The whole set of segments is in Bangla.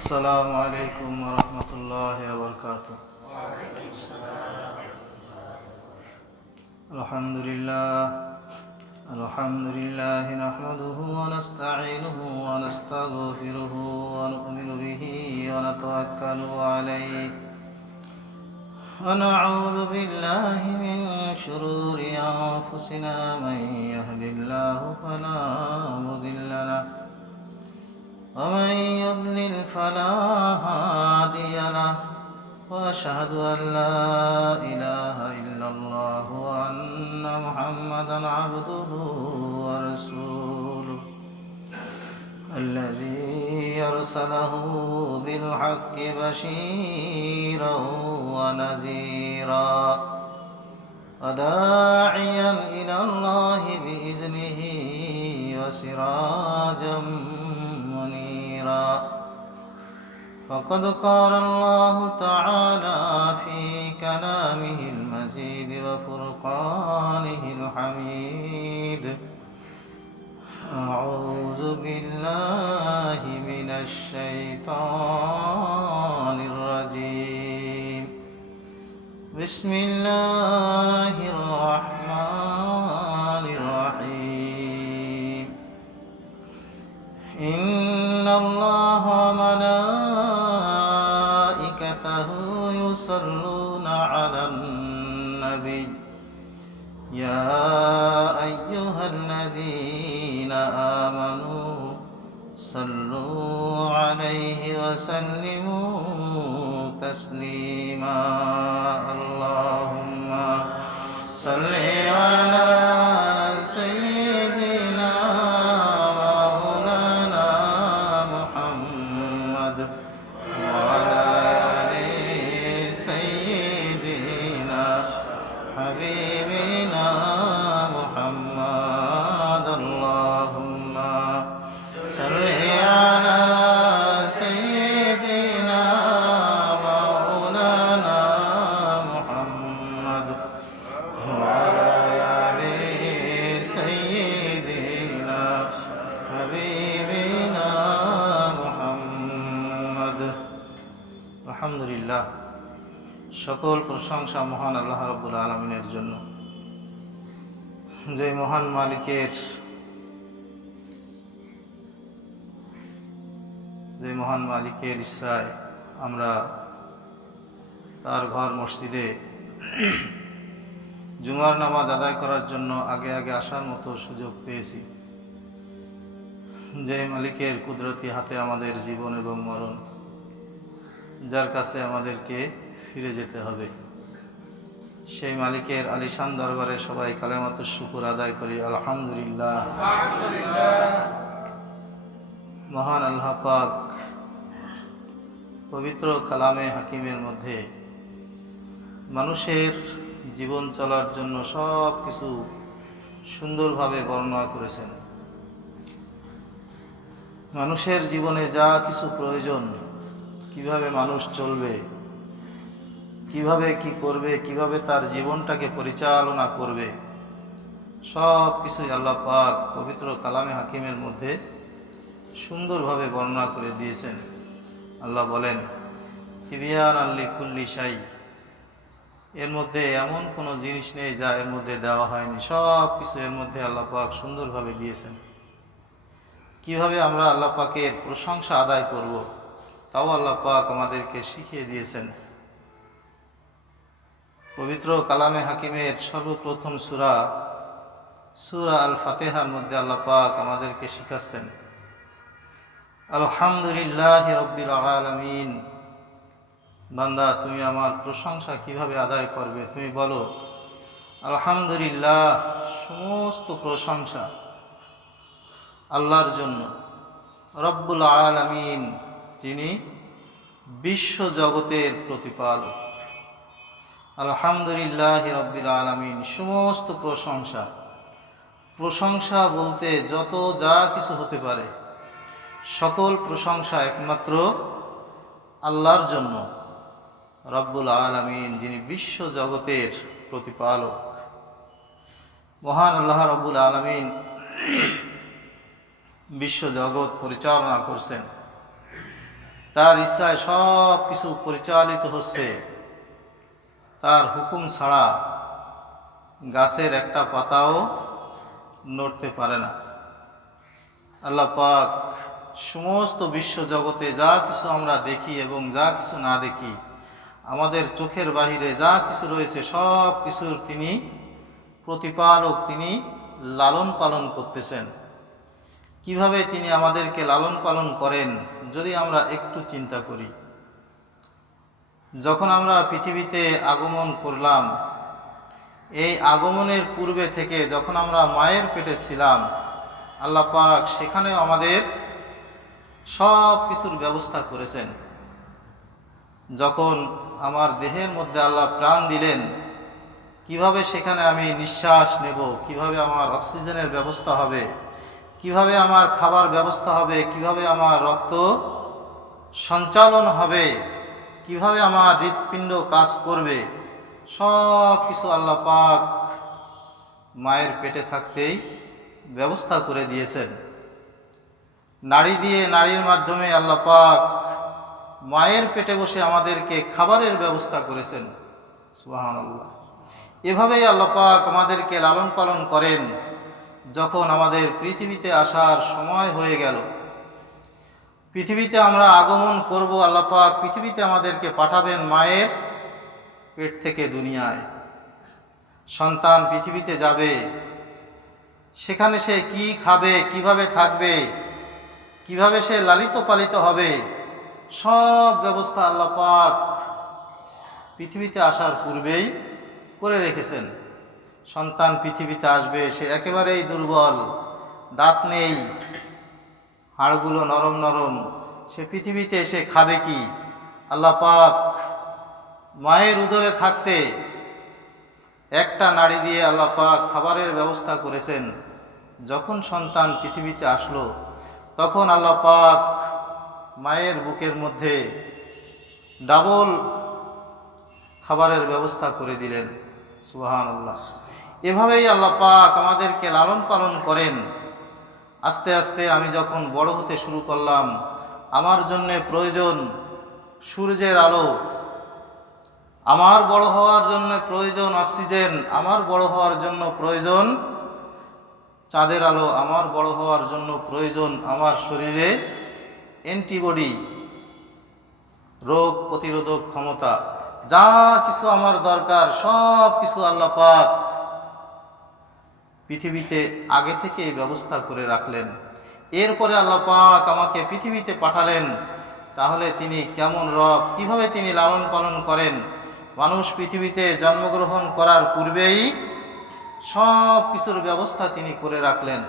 আসসালামু আলাইকুম ওয়া রাহমাতুল্লাহি ওয়া বারাকাতুহু। আলহামদুলিল্লাহ নাহমাদুহু ওয়া নাস্তাঈনুহু ওয়া নাস্তাগফিরুহু ওয়া নু'মিনু বিহি ওয়া নাতাওয়াক্কালু আলাইহি ওয়া না'উযু বিল্লাহি মিন শুরুরি আনফুসিনা মান ইয়াহদিল্লাহু ফালা মুদিল্লা লাহু ومن يضلل فلا هادي له واشهد ان لا اله الا الله وان محمدا عبده ورسوله الذي ارسله بالحق بشيرا ونذيرا وداعيا الى الله باذنه وسراجا فقد قال الله تعالى في كلامه المجيد وفرقانه الحميد أعوذ بالله من الشيطان الرجيم بسم الله الرحمن الرحيم إن الله وملائكته يصلون على النبي يا أيها الذين آمنوا صلوا عليه وسلموا تسليما اللهم صل على سيدنا حبيبنا محمد اللهم صل على سيدنا مولانا محمد وعلى آل سيدنا حبيبنا محمد الحمد لله সকল প্রশংসা মহান আল্লাহ রাব্বুল আলামিনের জন্য, যে মহান মালিকের ইচ্ছায় আমরা তার ঘর মসজিদে জুমার নামাজ আদায় করার জন্য আগে আগে আসার মতো সুযোগ পেয়েছি। যে মালিকের কুদরতি হাতে আমাদের জীবন এবং মরণ, যার কাছে আমাদেরকে ফিরে যেতে হবে, সেই মালিকের আলিশান দরবারে সবাই কালেমাতুশ শুকর আদায় করি আলহামদুলিল্লাহ। মহান আল্লাহ পাক পবিত্র কালামে হাকিমের মধ্যে মানুষের জীবন চলার জন্য সব কিছু সুন্দরভাবে বর্ণনা করেছেন। মানুষের জীবনে যা কিছু প্রয়োজন, কিভাবে মানুষ চলবে, কিভাবে কি করবে, কিভাবে তার জীবনটাকে পরিচালনা করবে, সব কিছুই আল্লাহ পাক পবিত্র কালামে হাকিমের মধ্যে সুন্দরভাবে বর্ণনা করে দিয়েছেন। আল্লাহ বলেন, তিবিয়ানাল লিকুল্লি শাই, এর মধ্যে এমন কোনো জিনিস নেই যা এর মধ্যে দেওয়া হয়নি, সব কিছু এর মধ্যে আল্লাহ পাক সুন্দরভাবে দিয়েছেন। কিভাবে আমরা আল্লাহ পাকের প্রশংসা আদায় করব, তাও আল্লাহ পাক আমাদেরকে শিখিয়ে দিয়েছেন। পবিত্র কালামে হাকিমের সর্বপ্রথম সূরা আল ফাতিহার মধ্যে আল্লাহ পাক আমাদেরকে শিখাচ্ছেন, আলহামদুলিল্লাহি রাব্বিল আলামিন। বান্দা, তুমি আমার প্রশংসা কিভাবে আদায় করবে? তুমি বলো আলহামদুলিল্লাহ, সমস্ত প্রশংসা আল্লাহর জন্য, রব্বুল আলামিন, যিনি বিশ্ব জগতের প্রতিপালক। আলহামদুলিল্লাহি রাব্বিল আলামিন, সমস্ত প্রশংসা বলতে যত যা কিছু হতে পারে, সকল প্রশংসা একমাত্র আল্লাহর জন্য, রব্বুল আলামিন, যিনি বিশ্ব জগতের প্রতিপালক। মহান আল্লাহ রব্বুল আলামিন বিশ্ব জগৎ পরিচালনা করছেন। তার ইচ্ছায় সব কিছু পরিচালিত হচ্ছে। তার হুকুম ছাড়া গাছের একটা পাতাও নড়তে পারে না। আল্লাহ পাক সমস্ত বিশ্ব জগতে যা কিছু আমরা দেখি এবং যা কিছু না দেখি, আমাদের চোখের বাহিরে যা কিছু রয়েছে সব কিছুর তিনি প্রতিপালক, তিনি লালন পালন করতেছেন। কিভাবে তিনি আমাদেরকে লালন পালন করেন যদি আমরা একটু চিন্তা করি। যখন আমরা পৃথিবীতে আগমন করলাম, এই আগমনের পূর্বে থেকে যখন আমরা মায়ের পেটে ছিলাম, আল্লাহ পাক সেখানেও আমাদের সব কিছুর ব্যবস্থা করেছেন। যখন আমার দেহের মধ্যে আল্লাহ প্রাণ দিলেন, কিভাবে সেখানে আমি নিঃশ্বাস নেব, কিভাবে আমার অক্সিজেনের ব্যবস্থা হবে, কিভাবে আমার খাবার ব্যবস্থা হবে, কিভাবে আমার রক্ত সঞ্চালন হবে, কিভাবে আমার হৃৎপিণ্ড কাজ করবে, সব কিছু আল্লাহ পাক মায়ের পেটে থাকতেই ব্যবস্থা করে দিয়েছেন। নাড়ি দিয়ে, নাড়ির মাধ্যমে আল্লাহ পাক মায়ের পেটে বসে আমাদেরকে খাবারের ব্যবস্থা করেছেন। সুবহানাল্লাহ। এভাবেই আল্লাহ পাক আমাদেরকে লালন পালন করেন। যখন আমাদের পৃথিবীতে আসার সময় হয়ে গেল, পৃথিবীতে আমরা আগমন করব, আল্লাহ পাক পৃথিবীতে আমাদেরকে পাঠাবেন মায়ের পেট থেকে দুনিয়ায়। সন্তান পৃথিবীতে যাবে, সেখানে সে কি খাবে, কিভাবে থাকবে, কিভাবে সে লালিত পালিত হবে, সব ব্যবস্থা আল্লাহ পাক পৃথিবীতে আসার পূর্বেই করে রেখেছেন। সন্তান পৃথিবীতে আসবে, সে একেবারেই দুর্বল, দাঁত নেই, হাড়গুলো নরম নরম, সে পৃথিবীতে এসে খাবে কি? আল্লাহ পাক মায়ের উদরে থাকতে একটা নাড়ি দিয়ে আল্লাহ পাক খাবারের ব্যবস্থা করেছেন। যখন সন্তান পৃথিবীতে আসলো, তখন আল্লাহ পাক মায়ের বুকের মধ্যে ডাবল খাবারের ব্যবস্থা করে দিলেন। সুবহানাল্লাহ। এভাবেই আল্লাহ পাক আমাদেরকে লালন পালন করেন। আস্তে আস্তে আমি যখন বড় হতে শুরু করলাম, আমার জন্যে প্রয়োজন সূর্যের আলো, আমার বড় হওয়ার জন্য প্রয়োজন অক্সিজেন, আমার বড় হওয়ার জন্য প্রয়োজন চাঁদের আলো, আমার বড় হওয়ার জন্য প্রয়োজন আমার শরীরে অ্যান্টিবডি, রোগ প্রতিরোধক ক্ষমতা, যা কিছু আমার দরকার সব কিছু আল্লাহ পাক পৃথিবীতে আগে থেকে এই ব্যবস্থা করে রাখলেন। এরপরে আল্লাহ পাক আমাকে পৃথিবীতে পাঠালেন। তাহলে তিনি কেমন রব, কিভাবে তিনি লালন পালন করেন? মানুষ পৃথিবীতে জন্মগ্রহণ করার পূর্বেই সব কিছুর ব্যবস্থা তিনি করে রাখলেন।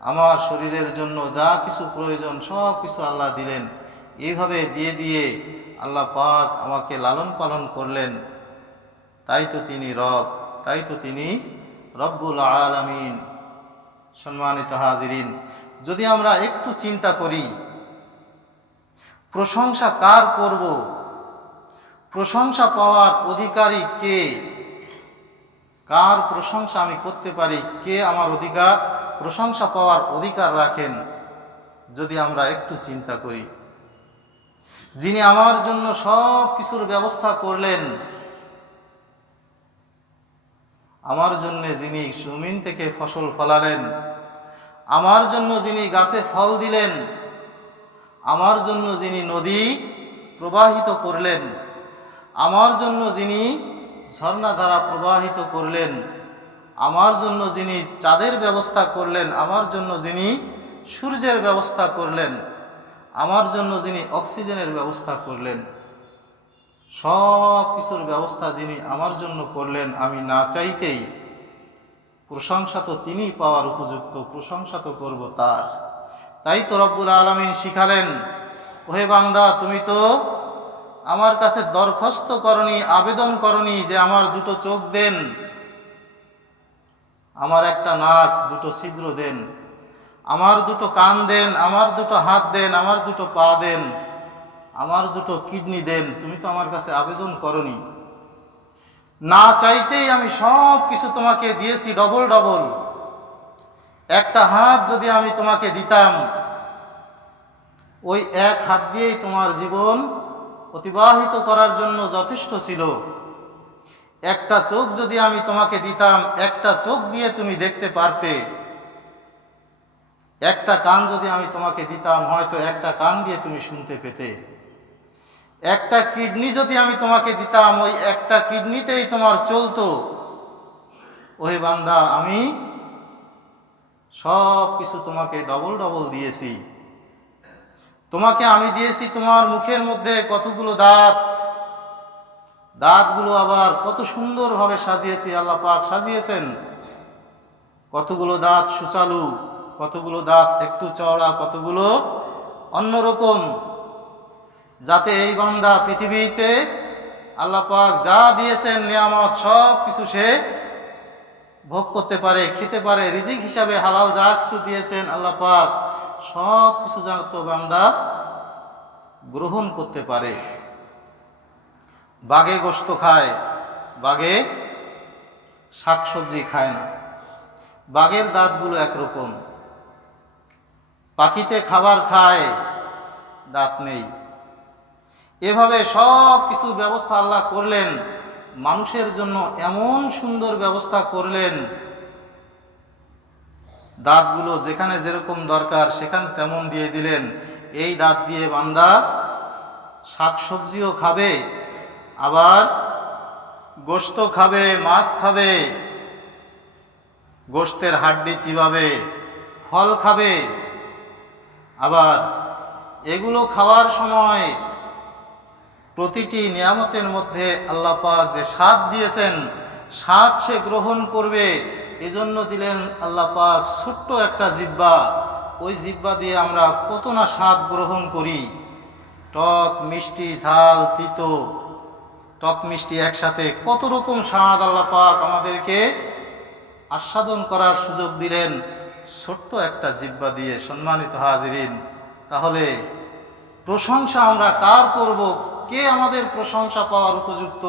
আমার শরীরের জন্য যা কিছু প্রয়োজন সব কিছু আল্লাহ দিলেন। এইভাবে দিয়ে দিয়ে আল্লাহ পাক আমাকে লালন পালন করলেন। তাই তো তিনি রব, তাই তো তিনি রব্বুল আলামিন। সম্মানিত হাজিরিন, যদি আমরা একটু চিন্তা করি, প্রশংসা কার করব? প্রশংসা পাওয়ার অধিকারী কে? কার প্রশংসা আমি করতে পারি? কে আমার প্রশংসা পাওয়ার অধিকার রাখেন? যদি আমরা একটু চিন্তা করি, যিনি আমার জন্য সব কিছুর ব্যবস্থা করলেন, আমার জন্য যিনি জমিন থেকে ফসল ফলালেন, আমার জন্য যিনি গাছে ফল দিলেন, আমার জন্য যিনি নদী প্রবাহিত করলেন, আমার জন্য যিনি ঝর্ণাধারা প্রবাহিত করলেন, আমার জন্য যিনি চাঁদের ব্যবস্থা করলেন, আমার জন্য যিনি সূর্যের ব্যবস্থা করলেন, আমার জন্য যিনি অক্সিজেনের ব্যবস্থা করলেন, সব কিছুর ব্যবস্থা যিনি আমার জন্য করলেন, আমি না চাইতেই প্রশংসা তো তিনি পাওয়ার উপযুক্ত, প্রশংসা তো করব তার। তাই তো রব্বুল আলামিন শিখালেন, ওহে বান্দা, তুমি তো আমার কাছে দরখাস্ত করনি, আবেদন করনি যে আমার দুটো চোখ দেন, আমার একটা নাক, দুটো ছিদ্র দেন, আমার দুটো কান দেন, আমার দুটো হাত দেন, আমার দুটো পা দেন, আমার দুটো কিডনি দেন। তুমি তো আমার কাছে আবেদন করনি। না চাইতেই আমি সব কিছু তোমাকে দিয়েছি ডবল ডবল। একটা হাত যদি আমি তোমাকে দিতাম, ওই এক হাত দিয়েই তোমার জীবন অতিবাহিত করার জন্য যথেষ্ট ছিল। একটা চোখ যদি আমি তোমাকে দিতাম, একটা চোখ দিয়ে তুমি দেখতে পারতে। একটা কান যদি আমি তোমাকে দিতাম, হয়তো একটা কান দিয়ে তুমি শুনতে পেতে। একটা কিডনি যদি আমি তোমাকে দিতাম, ওই একটা কিডনিতেই তোমার চলতো। ওহে বান্দা, আমি সব কিছু তোমাকে ডবল ডবল দিয়েছি। তোমাকে আমি দিয়েছি তোমার মুখের মধ্যে কতগুলো দাঁত, দাঁতগুলো আবার কত সুন্দরভাবে সাজিয়েছি, আল্লাহ পাক সাজিয়েছেন। কতগুলো দাঁত সুচালু, কতগুলো দাঁত একটু চওড়া, কতগুলো অন্যরকম, যাতে এই বান্দা পৃথিবীতে আল্লাহ পাক যা দিয়েছেন নিয়ামত সব কিছু সে ভোগ করতে পারে, খেতে পারে। রিজিক হিসাবে হালাল যা কিছু দিয়েছেন আল্লাহ পাক সব কিছু জানতো বান্দা গ্রহণ করতে পারে। বাঘে গোশত খায়, বাঘে শাকসবজি খায় না। বাঘের দাঁতগুলো একরকম। পাখিতে খাবার খায়, দাঁত নেই। এভাবে সব কিছু ব্যবস্থা আল্লাহ করলেন। মানুষের জন্য এমন সুন্দর ব্যবস্থা করলেন, দাঁতগুলো যেখানে যেরকম দরকার সেখানে তেমন দিয়ে দিলেন। এই দাঁত দিয়ে বান্দা শাকসবজিও খাবে, আবার গোশত খাবে, মাছ খাবে, গোশতের হাড্ডি চিবাবে, ফল খাবে। আবার এগুলো খাওয়ার সময় প্রতিটি নিয়ামতের মধ্যে আল্লাহ পাক যে স্বাদ দিয়েছেন, স্বাদ সে গ্রহণ করবে। এজন্য দিলেন আল্লাহ পাক ছোট্ট একটা জিহ্বা। ওই জিহ্বা দিয়ে আমরা কত না স্বাদ গ্রহণ করি। টক, মিষ্টি, ঝাল, তিতো, টক মিষ্টি একসাথে কত রকম স্বাদ আল্লাহ পাক আমাদেরকে আস্বাদন করার সুযোগ দিলেন ছোট্ট একটা জিহ্বা দিয়ে। সম্মানিত হাজিরিন, তাহলে প্রশংসা আমরা কার করব? কে আমাদের প্রশংসা পাওয়ার উপযুক্ত?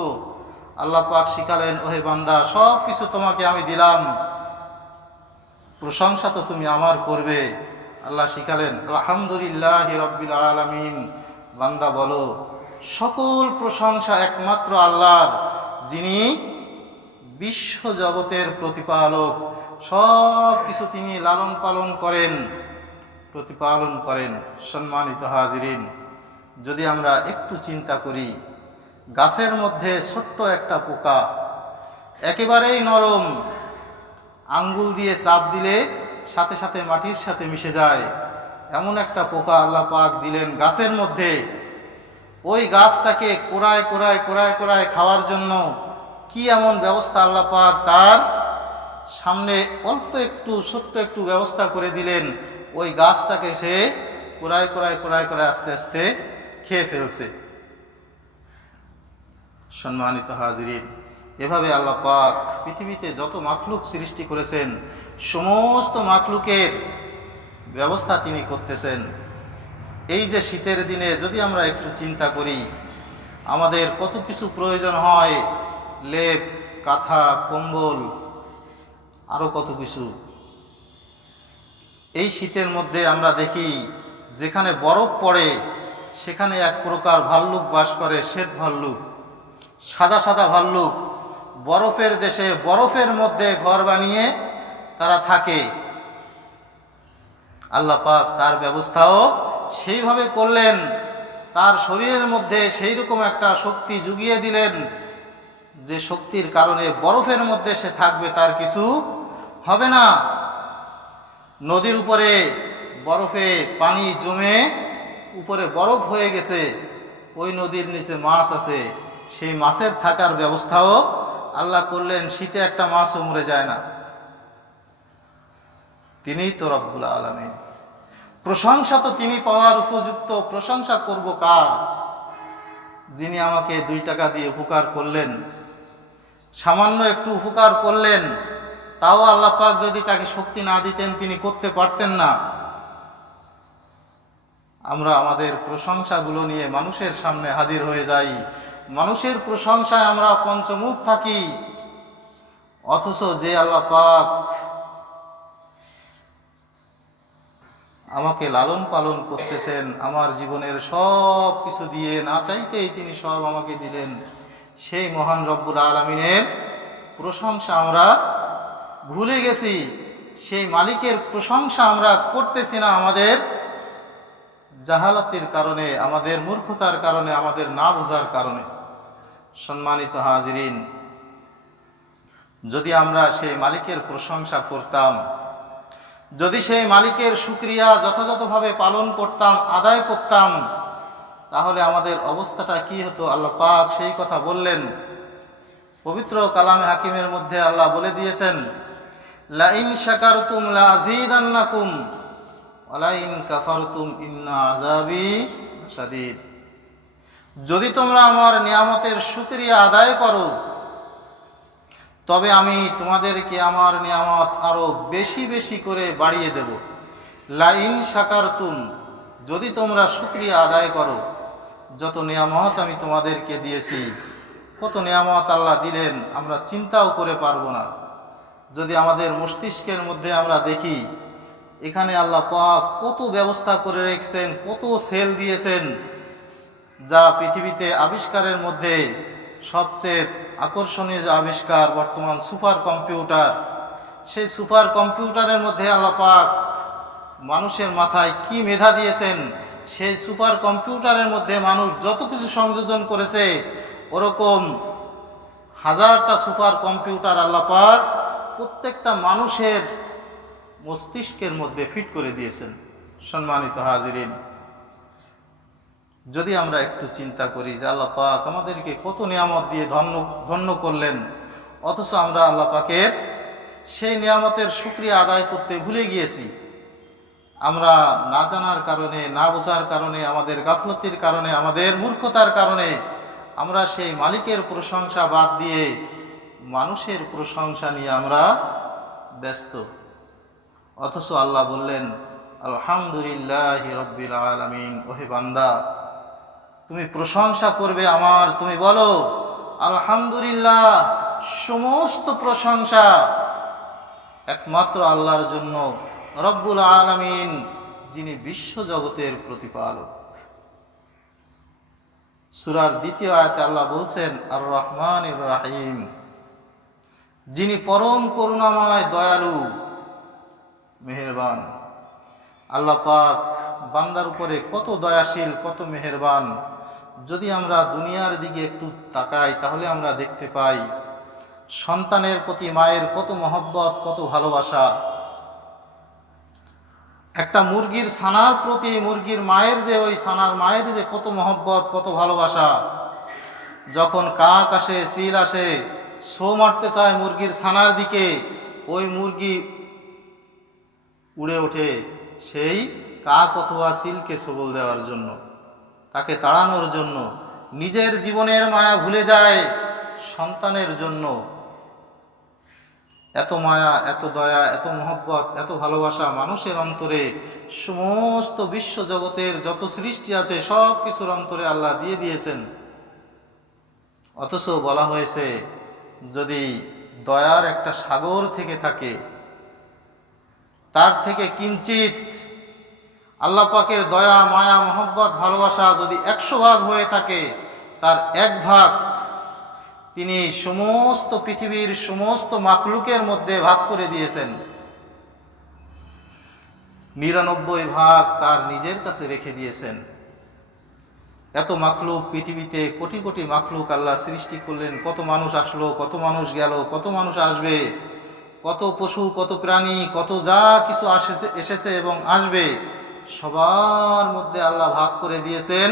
আল্লাহ পাক শিখালেন, ওহে বান্দা, সব কিছু তোমাকে আমি দিলাম, প্রশংসা তো তুমি আমার করবে। আল্লাহ শিখালেন, আলহামদুলিল্লাহি রাব্বিল আলামিন। বান্দা বলো, সকল প্রশংসা একমাত্র আল্লাহর, যিনি বিশ্ব জগতের প্রতিপালক। সব কিছু তিনি লালন পালন করেন, প্রতিপালন করেন। সম্মানিত হাজিরিন, যদি আমরা একটু চিন্তা করি, গাছের মধ্যে ছোট্ট একটা পোকা, একেবারেই নরম, আঙ্গুল দিয়ে চাপ দিলে সাথে সাথে মাটির সাথে মিশে যায়, এমন একটা পোকা আল্লাহ পাক দিলেন গাছের মধ্যে। ওই গাছটাকে কোড়ায় কোড়ায় কোড়ায় কোড়ায় খাওয়ার জন্য কি এমন ব্যবস্থা আল্লাহ পাক তার সামনে অল্প একটু ছোট্ট একটু ব্যবস্থা করে দিলেন। ওই গাছটাকে সে কোড়ায় কোড়ায় কোড়ায় কোড়ায় আস্তে আস্তে খেয়ে ফেলছে। সম্মানিত হাজিরিন, এভাবে আল্লাহ পাক পৃথিবীতে যত মাখলুক সৃষ্টি করেছেন, সমস্ত মাখলুকের ব্যবস্থা তিনি করতেছেন। এই যে শীতের দিনে যদি আমরা একটু চিন্তা করি, আমাদের কত কিছু প্রয়োজন হয়, লেপ, কাঁথা, কম্বল, আরো কত কিছু। এই শীতের মধ্যে আমরা দেখি যেখানে বরফ পড়ে সেখানে এক প্রকার ভাল্লুক বাস করে, শ্বেত ভাল্লুক, সাদা সাদা ভাল্লুক। বরফের দেশে বরফের মধ্যে ঘর বানিয়ে তারা থাকে। আল্লাহ পাক তার ব্যবস্থাও সেইভাবে করলেন, তার শরীরের মধ্যে সেই রকম একটা শক্তি জুগিয়ে দিলেন যে শক্তির কারণে বরফের মধ্যে সে থাকবে, তার কিছু হবে না। নদীর উপরে বরফে পানি জমে উপরে বরফ হয়ে গেছে, ওই নদীর নিচে মাছ আছে, সেই মাছের থাকার ব্যবস্থাও আল্লাহ করলেন। শীতে একটা মাছও মরে যায় না। তিনিই তো রব্বুল আলামিন। প্রশংসা তো তিনি পাওয়ার উপযুক্ত। প্রশংসা করব কার? যিনি আমাকে 2 টাকা দিয়ে উপকার করলেন, সামান্য একটু উপকার করলেন, তাও আল্লাহ পাক যদি তাকে শক্তি না দিতেন তিনি করতে পারতেন না। আমরা আমাদের প্রশংসাগুলো নিয়ে মানুষের সামনে হাজির হয়ে যাই, মানুষের প্রশংসায় আমরা পঞ্চমুখ থাকি। অথচ যে আল্লাহ পাক আমাকে লালন পালন করতেছেন, আমার জীবনের সব কিছু দিয়ে না চাইতেই তিনি সব আমাকে দিলেন, সেই মহান রব্বুল আলামিনের প্রশংসা আমরা ভুলে গেছি। সেই মালিকের প্রশংসা আমরা করতেছি না আমাদের জাহালাতের কারণে, আমাদের মূর্খতার কারণে, আমাদের না বোঝার কারণে। সম্মানিত হাজিরিন, যদি আমরা সেই মালিকের প্রশংসা করতাম, যদি সেই মালিকের শুকরিয়া যথাযথভাবে পালন করতাম, আদায় করতাম, তাহলে আমাদের অবস্থাটা কি হতো? আল্লাহ পাক সেই কথা বললেন পবিত্র কালামে হাকিমের মধ্যে। আল্লাহ বলে দিয়েছেন, লা ইন শাকারতুম লা আযীদান্নাকুম ওয়া লা ইন কাফারতুম ইন্না আযাবি শাদীদ। যদি তোমরা আমার নিয়ামতের শুকরিয়া আদায় করো, তবে আমি তোমাদেরকে আমার নিয়ামত আরো বেশি বেশি করে বাড়িয়ে দেব। লা ইন শাকারতুম, যদি তোমরা শুকরিয়া আদায় করো, যত নিয়ামত আমি তোমাদেরকে দিয়েছি, কত নিয়ামত আল্লাহ দিলেন আমরা চিন্তাও করে পারবো না। যদি আমাদের মস্তিষ্কের মধ্যে আমরা দেখি, এখানে আল্লাহ পাক কত ব্যবস্থা করে রেখেছেন, কত সেল দিয়েছেন, যা পৃথিবীতে আবিষ্কারের মধ্যে সবচেয়ে আকর্ষণীয় যে আবিষ্কার বর্তমান সুপার কম্পিউটার, সেই সুপার কম্পিউটারের মধ্যে আল্লাহ পাক মানুষের মাথায় কি মেধা দিয়েছেন। সেই সুপার কম্পিউটারের মধ্যে মানুষ যত কিছু সংযোজন করেছে, ওরকম হাজারটা সুপার কম্পিউটার আল্লাহ পাক প্রত্যেকটা মানুষের মস্তিষ্কের মধ্যে ফিট করে দিয়েছেন। সম্মানিত হাজিরিন, যদি আমরা একটু চিন্তা করি যে আল্লাহ পাক আমাদেরকে কত নিয়ামত দিয়ে ধন্য করলেন, অথচ আমরা আল্লাহ পাকের সেই নিয়ামতের শুকরিয়া আদায় করতে ভুলে গিয়েছি। আমরা না জানার কারণে, না বোঝার কারণে, আমাদের গাফলতির কারণে, আমাদের মূর্খতার কারণে আমরা সেই মালিকের প্রশংসা বাদ দিয়ে মানুষের প্রশংসা নিয়ে আমরা ব্যস্ত। অথচ আল্লাহ বললেন, আলহামদুলিল্লাহি রাব্বিল আলামিন। ওহে বান্দা, তুমি প্রশংসা করবে আমার, তুমি বলো আলহামদুলিল্লাহ, সমস্ত প্রশংসা একমাত্র আল্লাহর জন্য, রব্বুল আলামিন, যিনি বিশ্ব জগতের প্রতিপালক। সূরার দ্বিতীয় আয়াতে আল্লাহ বলছেন, আর রহমানির রাহিম, যিনি পরম করুণাময়, দয়ালু, মেহেরবান। আল্লাহ পাক বান্দার উপরে কত দয়াশীল, কত মেহেরবান। যদি আমরা দুনিয়ার দিকে একটু তাকাই, তাহলে আমরা দেখতে পাই সন্তানের প্রতি মায়ের কত মহব্বত, কত ভালোবাসা। একটা মুরগির ছানার প্রতি মুরগির মায়ের যে, ওই ছানার মায়ের যে কত মহব্বত, কত ভালোবাসা। যখন কাক আসে, চিল আসে, ছো মারতে চায় মুরগির ছানার দিকে, ওই মুরগি উড়ে ওঠে সেই কাক অথবা চিলকে সবল দেওয়ার জন্য, তাকে তাড়ানোর জন্য। নিজের জীবনের মায়া ভুলে যায় সন্তানের জন্য। এত মায়া, এত দয়া, এত মহব্বত, এত ভালোবাসা মানুষের অন্তরে, সমস্ত বিশ্ব জগতের যত সৃষ্টি আছে সব কিছুর অন্তরে আল্লাহ দিয়ে দিয়েছেন। অথচ বলা হয়েছে, যদি দয়ার একটা সাগর থেকে থাকে, তার থেকে কিঞ্চিত আল্লাহ পাকের দয়া, মায়া, মহব্বত, ভালোবাসা যদি 100 ভাগ হয়ে থাকে, তার 1 ভাগ তিনি সমস্ত পৃথিবীর সমস্ত মাখলুকের মধ্যে ভাগ করে দিয়েছেন। 99 ভাগ তার নিজের কাছে রেখে দিয়েছেন। এত মাখলুক পৃথিবীতে, কোটি কোটি মাখলুক আল্লাহ সৃষ্টি করলেন। কত মানুষ আসলো, কত মানুষ গেল, কত মানুষ আসবে, কত পশু, কত প্রাণী, কত যা কিছু এসেছে এবং আসবে, সবার মধ্যে আল্লাহ ভাগ করে দিয়েছেন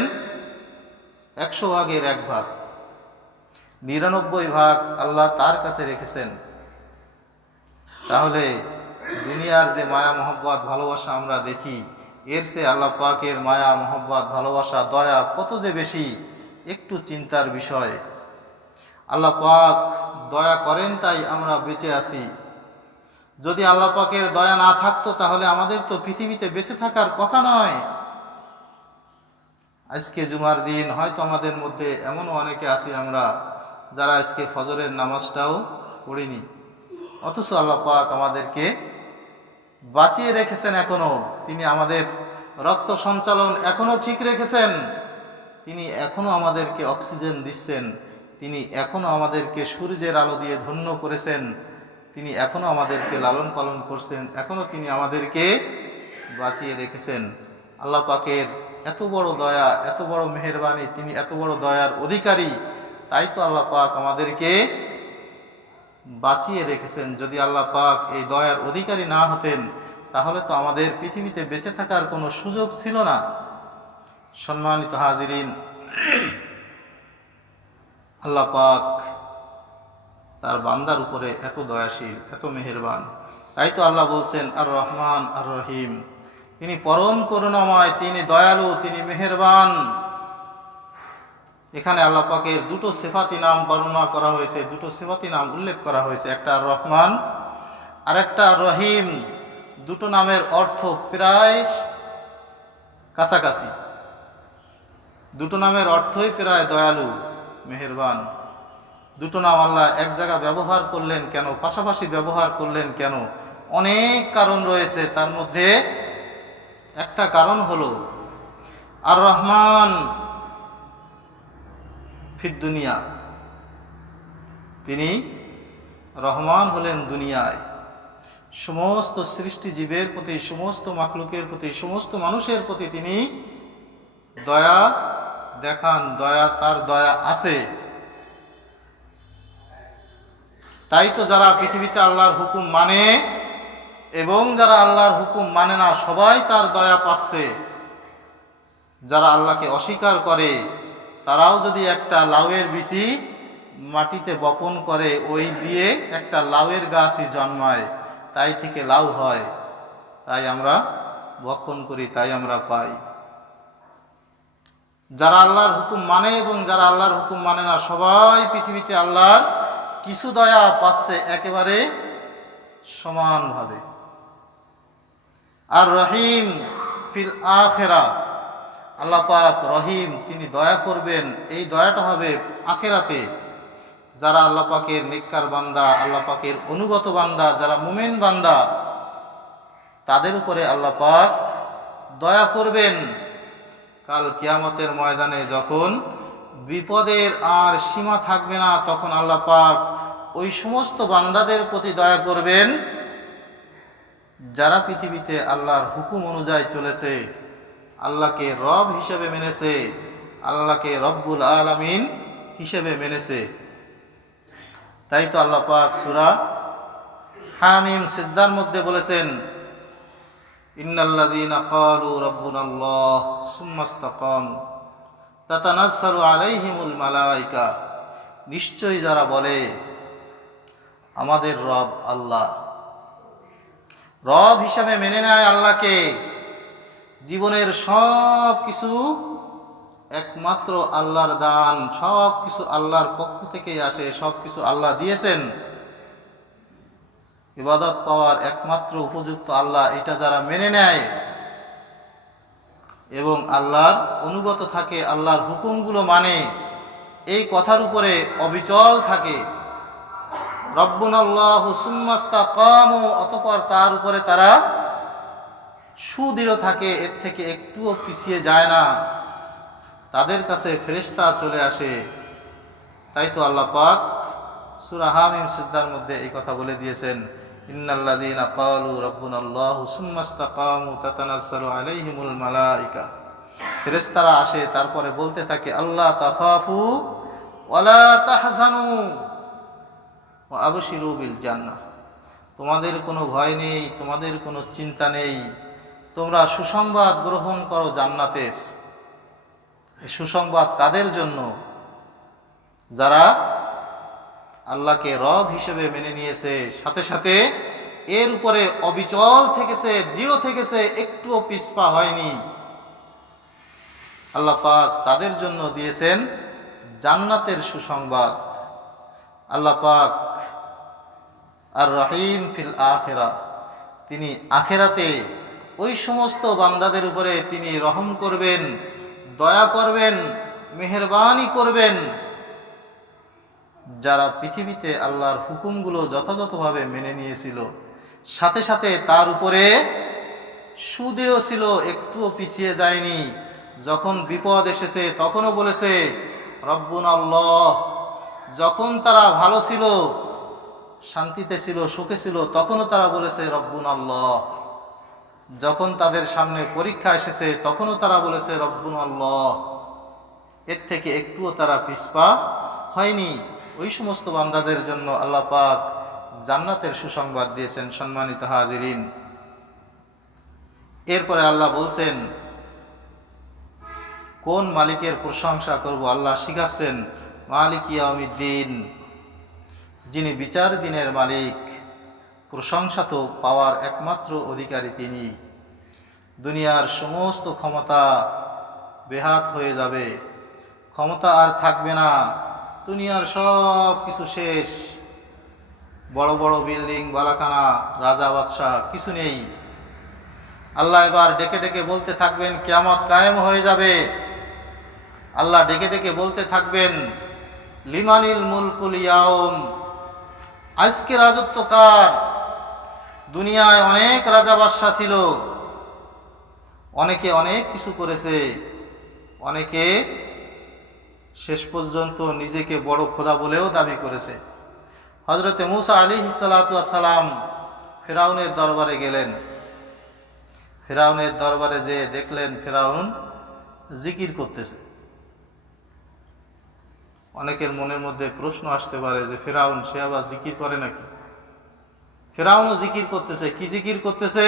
100 ভাগের 1 ভাগ। 99 ভাগ আল্লাহ তার কাছে রেখেছেন। তাহলে দুনিয়ার যে মায়া, মহব্বত, ভালোবাসা আমরা দেখি, এর চেয়ে আল্লাহ পাকের মায়া, মহব্বত, ভালোবাসা, দয়া কত যে বেশি, একটু চিন্তার বিষয়। আল্লাহ পাক দয়া করেন তাই আমরা বেঁচে আছি। যদি আল্লাহ পাকের দয়া না থাকতো, তাহলে আমাদের তো পৃথিবীতে বেঁচে থাকার কথা নয়। আজকে জুমার দিন, হয়তো আমাদের মধ্যে এমনও অনেকে আছি আমরা যারা আজকে ফজরের নামাজটাও পড়িনি, অথচ আল্লাহ পাক আমাদেরকে বাঁচিয়ে রেখেছেন এখনো, তিনি আমাদের রক্ত সঞ্চালন এখনো ঠিক রেখেছেন, তিনি এখনো আমাদেরকে অক্সিজেন দিচ্ছেন, তিনি এখনো আমাদেরকে সূর্যের আলো দিয়ে ধন্য করেছেন, তিনি এখনো আমাদেরকে লালন পালন করছেন, এখনো তিনি আমাদেরকে বাঁচিয়ে রেখেছেন। আল্লাহ পাকের এত বড় দয়া, এত বড় মেহেরবানি, তিনি এত বড় দয়ার অধিকারী, তাই তো আল্লাহ পাক আমাদেরকে বাঁচিয়ে রেখেছেন। যদি আল্লাহ পাক এই দয়ার অধিকারী না হতেন তাহলে তো আমাদের পৃথিবীতে বেঁচে থাকার কোনো সুযোগ ছিল না। সম্মানিত হাজিরিন, আল্লাহ পাক তার বান্দার উপরে এত দয়াশীল, এত মেহেরবান, তাই তো আল্লাহ বলছেন আর রহমান আর রহিম, তিনি পরম করুণাময়, তিনি দয়ালু, তিনি মেহেরবান। এখানে আল্লাহ পাকের দুটো সিফাতি নাম বর্ণনা করা হয়েছে, দুটো সিফাতি নাম উল্লেখ করা হয়েছে, একটা রহমান আর একটা রহিম। দুটো নামের অর্থ প্রায় কাছাকাছি, দুটো নামের অর্থই প্রায় দয়ালু, মেহেরবান। দুটো নাম আল্লাহ এক জায়গা ব্যবহার করলেন কেন, পাশাপাশি ব্যবহার করলেন কেন? অনেক কারণ রয়েছে, তার মধ্যে একটা কারণ হলো আর রহমান ফিদ দুনিয়া, তিনি রহমান হলেন দুনিয়ায়, সমস্ত সৃষ্টি জীবের প্রতি, সমস্ত মাখলুকের প্রতি, সমস্ত মানুষের প্রতি তিনি দয়া দেখান, দয়া, তার দয়া আছে। তাই তো যারা পৃথিবীতে আল্লাহর হুকুম মানে এবং যারা আল্লাহর হুকুম মানে না, সবাই তার দয়া পাচ্ছে। যারা আল্লাহকে অস্বীকার করে তারাও যদি একটা লাউয়ের বিচি মাটিতে বপন করে, ওই দিয়ে একটা লাউয়ের গাছই জন্মায়, তাই থেকে লাউ হয়, তাই আমরা বপন করি, তাই আমরা পাই। যারা আল্লাহর হুকুম মানে এবং যারা আল্লাহর হুকুম মানে না, সবাই পৃথিবীতে আল্লাহর কিছু দয়া পাচ্ছে একেবারে সমানভাবে। আর রহিম ফিল আখিরা, আল্লাহ পাক রহিম, তিনি দয়া করবেন, এই দয়াটা হবে আখিরাতে। যারা আল্লাহ পাকের নেককার বান্দা, আল্লাহ পাকের অনুগত বান্দা, যারা মুমিন বান্দা, তাদের উপরে আল্লাহ পাক দয়া করবেন। কাল কিয়ামতের ময়দানে যখন বিপদের আর সীমা থাকবে না, তখন আল্লাহ পাক ওই সমস্ত বান্দাদের প্রতি দয়া করবেন যারা পৃথিবীতে আল্লাহর হুকুম অনুযায়ী চলেছে, আল্লাহকে রব হিসেবে মেনেছে, আল্লাহকে রব্বুল আলামিন হিসেবে মেনেছে। তাই তো আল্লাহ পাক সূরা হামিম সিজদার মধ্যে বলেছেন, ইন্নাল্লাযীনা ক্বালু রাব্বুনাল্লাহ সুম্মা ইসতাকামু তাতানাজ্জালু আলাইহিমুল মালায়েকা, নিশ্চয়ই যারা বলে আমাদের রব আল্লাহ, রব হিসাবে মেনে নেয় আল্লাহকে, জীবনের সব কিছু একমাত্র আল্লাহর দান, সব কিছু আল্লাহর পক্ষ থেকেই আসে, সব কিছু আল্লাহ দিয়েছেন, ইবাদত পাওয়ার একমাত্র উপযুক্ত আল্লাহ, এটা যারা মেনে নেয় এবং আল্লাহর অনুগত থাকে, আল্লাহর হুকুমগুলো মানে, এই কথার উপরে অবিচল থাকে, রব্বুনাল্লাহু সুম্মা ইসতাকামু, অতঃপর তার উপরে তারা সুদৃঢ় থাকে, এর থেকে একটুও পিছিয়ে যায় না, তাদের কাছে ফেরেশতা চলে আসে। তাই তো আল্লাহ পাক সূরা হামিম সিজদার মধ্যে এই কথা বলে দিয়েছেন, ইন্নাল্লাযীনা ক্বালু রাব্বুনাল্লাহু সুম্মা ইসতাকামু তাতানাজ্জালু আলাইহিমুল মালায়েকা, ফেরেশতারা আসে, তারপরে বলতে থাকে আল্লাহ তাখাফু ওয়ালা তাহজানু ওয়া আবশিরু বিল জান্নাহ, তোমাদের কোনো ভয় নেই, তোমাদের কোনো চিন্তা নেই, তোমরা সুসংবাদ গ্রহণ করো জান্নাতের। এই সুসংবাদ কাদের জন্য? যারা আল্লাহকে রব হিসেবে মেনে নিয়েছে, সাথে সাথে এর উপরে অবিচল থেকেছে, দৃঢ় থেকেছে, একটুও পিছপা হয়নি। আল্লাহ পাক তাদের জন্য দিয়েছেন জান্নাতের সুসংবাদ। আল্লাহ পাক আর রহিম ফিল আখিরা, তিনি আখিরাতে ওই সমস্ত বান্দাদের উপরে তিনি রহম করবেন, দয়া করবেন, মেহেরবানি করবেন যারা পৃথিবীতে আল্লাহর হুকুমগুলো যথাযথভাবে মেনে নিয়েছিল, সাথে সাথে তার উপরে সুদৃঢ় ছিল, একটুও পিছিয়ে যায়নি। যখন বিপদ এসেছে তখনও বলেছে রব্বুনা আল্লাহ। যখন তারা ভালো ছিল, শান্তিতে ছিল, সুখে ছিল, তখনও তারা বলেছে রব্বুনা আল্লাহ। যখন তাদের সামনে পরীক্ষা এসেছে তখনও তারা বলেছে রব্বুনা আল্লাহ। এর থেকে একটুও তারা পিছপা হয়নি। ওই সমস্ত বান্দাদের জন্য আল্লাহ পাক জান্নাতের সুসংবাদ দিয়েছেন। সম্মানিত হাজিরিন, এরপরে আল্লাহ বলছেন কোন মালিকের প্রশংসা করব। আল্লাহ শিখাচ্ছেন মালিক ইয়াউমিদ্দিন, যিনি বিচার দিনের মালিক। প্রশংসা তো পাওয়ার একমাত্র অধিকারী তিনি। দুনিয়ার সমস্ত ক্ষমতা বেহাত হয়ে যাবে, ক্ষমতা আর থাকবে না। দুনিয়ার সব কিছু শেষ, বড় বড় বিল্ডিং, বালাখানা, রাজা বাদশাহ কিছু নেই। আল্লাহ এবার ডেকে ডেকে বলতে থাকবেন কিয়ামত কায়েম হয়ে যাবে। আল্লাহ ডেকে ডেকে বলতে থাকবেন লিমানিল মুলকুল ইয়াউম, আজকে রাজত্ব কার? দুনিয়ায় অনেক রাজা বাদশাহ ছিল, অনেকে অনেক কিছু করেছে, অনেকে শেষ পর্যন্ত নিজেকে বড় খোদা বলেও দাবি করেছে। হযরতে মূসা আলাইহিস সালাতু ওয়াস সালাম ফিরআউনের দরবারে গেলেন। ফিরআউনের দরবারে যে দেখলেন ফিরআউন জিকির করতেছে। অনেকের মনের মধ্যে প্রশ্ন আসতে পারে যে ফিরআউন সে আবার জিকির করে নাকি? ফিরআউনও জিকির করতেছে। কি জিকির করতেছে?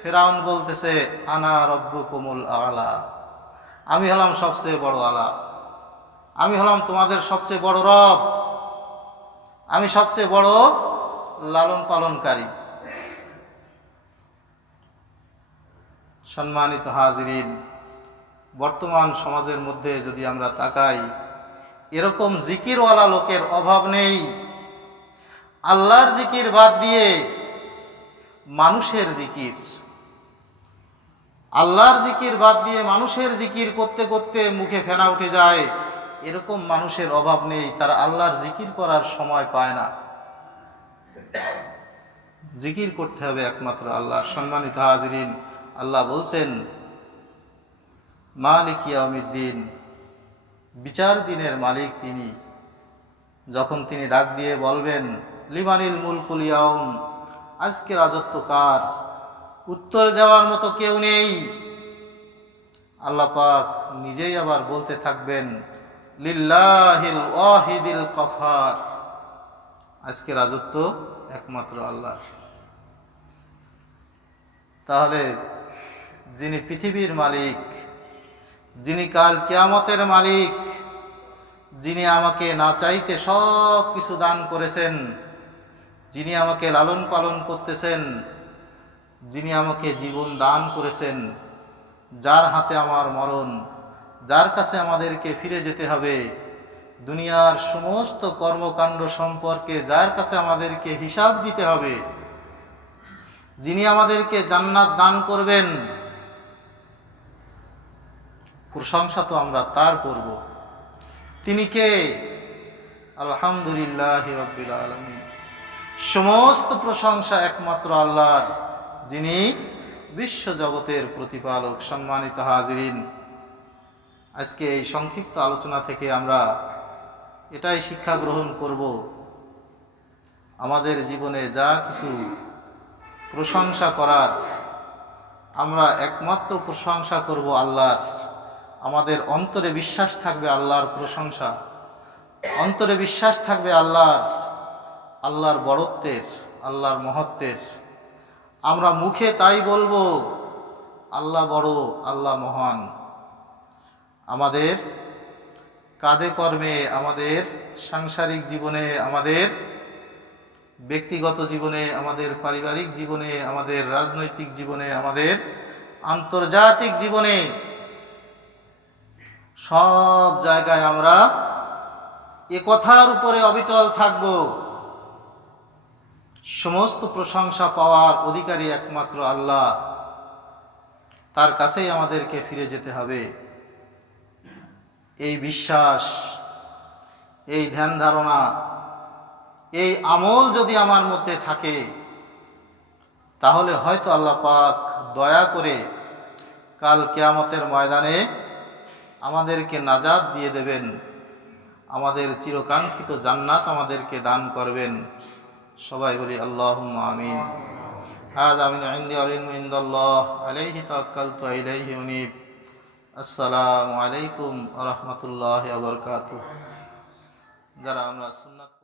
ফিরআউন বলতেছে আনা রব্বুকুমুল আলা, আমি হলাম সবচেয়ে বড় আলা, আমি হলাম তোমাদের সবচেয়ে বড় রব, আমি সবচেয়ে বড় লালন পালনকারী। সম্মানিত হাজিরিন, বর্তমান সমাজের মধ্যে যদি আমরা তাকাই, এরকম জিকিরওয়ালা লোকের অভাব নেই। আল্লাহর জিকির বাদ দিয়ে মানুষের জিকির, আল্লাহর জিকির বাদ দিয়ে মানুষের জিকির করতে করতে মুখে ফেনা উঠে যায়, এরকম মানুষের অভাব নেই। তারা আল্লাহর জিকির করার সময় পায় না। জিকির করতে হবে একমাত্র আল্লাহ। সম্মানিত হাজিরিন, আল্লাহ বলছেন মালিক ইয়াউমিদ্দিন, বিচার দিনের মালিক তিনি। যখন তিনি ডাক দিয়ে বলবেন লিমানিল মুলকুল ইয়াউম, আজকে রাজত্ব কার? উত্তর দেওয়ার মতো কেউ নেই। আল্লাহ পাক নিজেই আবার বলতে থাকবেন লিল্লাহিল ওয়াহিদিল কাহার, আজকে রাজত্ব একমাত্র আল্লাহর। তাহলে যিনি পৃথিবীর মালিক, যিনি কাল কিয়ামতের মালিক, যিনি আমাকে না চাইতে সব কিছু দান করেছেন, যিনি আমাকে লালন পালন করতেছেন, যিনি আমাকে জীবন দান করেছেন, যার হাতে আমার মরণ, যার কাছে আমাদেরকে ফিরে যেতে হবে, দুনিয়ার সমস্ত কর্মকাণ্ড সম্পর্কে যার কাছে আমাদেরকে হিসাব দিতে হবে, যিনি আমাদেরকে জান্নাত দান করবেন, প্রশংসা তো আমরা তার করব। তিনি কে? আলহামদুলিল্লাহি রাব্বিল আলামিন। সমস্ত প্রশংসা একমাত্র আল্লাহর, যিনি বিশ্ব জগতের প্রতিপালক। সম্মানিত হাজিরিন, আজকে এই সংক্ষিপ্ত আলোচনা থেকে আমরা এটাই শিক্ষা গ্রহণ করব, আমাদের জীবনে যা কিছু প্রশংসা করার, আমরা একমাত্র প্রশংসা করব আল্লাহর। আমাদের অন্তরে বিশ্বাস থাকবে আল্লাহর প্রশংসা, অন্তরে বিশ্বাস থাকবে আল্লাহর বড়ত্বের, আল্লাহর মহত্বের। আমরা মুখে তাই বলবো আল্লাহ বড়, আল্লাহ মহান। আমাদের কাজে কর্মে, আমাদের সাংসারিক জীবনে, আমাদের ব্যক্তিগত জীবনে, আমাদের পারিবারিক জীবনে, আমাদের রাজনৈতিক জীবনে, আমাদের আন্তর্জাতিক জীবনে, সব জায়গায় আমরা এ কথার উপরে অবিচল থাকব, সমস্ত প্রশংসা পাওয়ার অধিকারী একমাত্র আল্লাহ, তার কাছেই আমাদেরকে ফিরে যেতে হবে। এই বিশ্বাস, এই ধ্যান ধারণা, এই আমল যদি আমার মধ্যে থাকে, তাহলে হয়তো আল্লাহ পাক দয়া করে কাল কিয়ামতের ময়দানে আমাদেরকে নাজাত দিয়ে দেবেন, আমাদের চিরকাঙ্ক্ষিত জান্নাত আমাদেরকে দান করবেন। সবাই বলি আল্লাহুম্মা আমিন। হাযা মিন ইনদি ওয়াল ইলমু ইনদাল্লাহ আলাইহি তাওয়াক্কালতু ওয়া ইলাইহি উনীব। আসসালামু আলাইকুম ওয়া রাহমাতুল্লাহি ওয়া বারাকাতুহু। যারা আমরা সুন্নাত